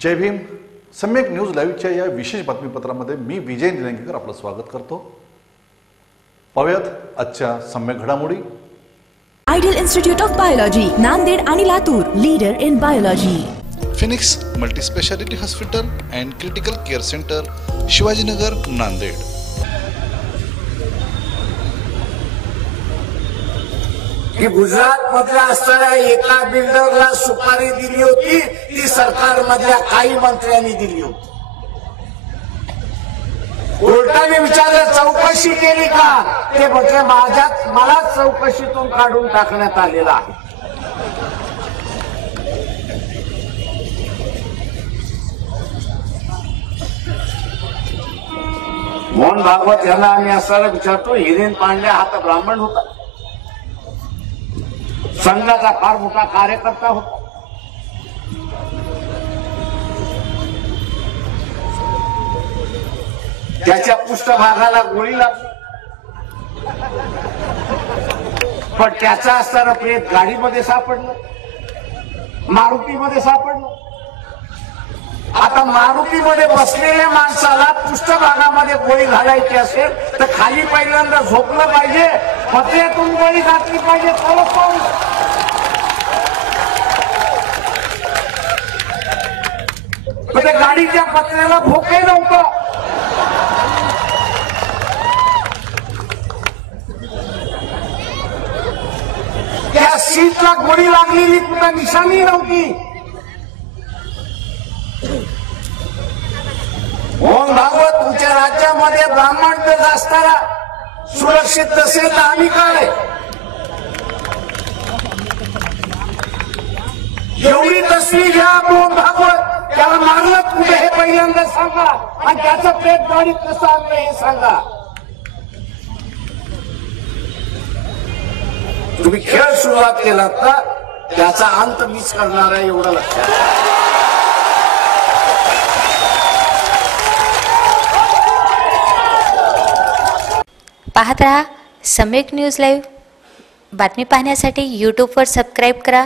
जय भीम। सम्यक न्यूज लाईव्हच्या या विशेष बातमीपत्रामध्ये मी विजय निलंगेकर आपलं स्वागत करतो। पाहूयात आजच्या सम्यक घडामोडी। Ideal institute of biology Nanded आणि Latur, leader in biology. Phoenix multi speciality hospital and critical care centre, Shivajinagar, Nanded. ही गुजरात मधल्या असणाऱ्या एका बिल्डरला सुपारी दिली होती, ती सरकार मधल्या काही मंत्र्यांनी दिली होती। कोर्टाने विचारलं चौकशी केली का, ते म्हटले मला चौकशीतून काढून टाकण्यात आलेला आहे। मोहन भागवत यांना आम्ही असं विचारतो, हिरेन पांड्या हा तर ब्राह्मण होता, संघाचा फार मोठा कार्यकर्ता होता, त्याच्या पृष्ठभागाला गोळी लागली, पण त्याचा असणारं प्रेत गाडीमध्ये सापडलं, मारुतीमध्ये सापडलं। आता मारुतीमध्ये बसलेल्या माणसाला पृष्ठभागामध्ये गोळी घालायची असेल तर खाली पहिल्यांदा झोपलं पाहिजे, पत्र्यातून गोळी घातली पाहिजे, तरच गाडीच्या पत्र्याला भोके नव्हतं। त्या सीटला गोळी लागलेली कुठं निशाणी नव्हती। मोहन भागवत तुमच्या राज्यामध्ये ब्राह्मण जर असताना सुरक्षित नसेल तर आम्ही काय? एवढी तस्वीर घ्या, मोहन भागवत त्याला मारलं कुठे हे पहिल्यांदा सांगा, आणि त्याचं प्रेत गाडीत कसं आणलं हे सांगा। तुम्ही खेळ सुरुवात केलात ना, त्याचा अंत मीच करणार आहे एवढं लक्षात। पाहत रहा सम्यक न्यूज लाईव्ह। बातमी पाहण्यासाठी यूट्यूबवर सबस्क्राईब करा,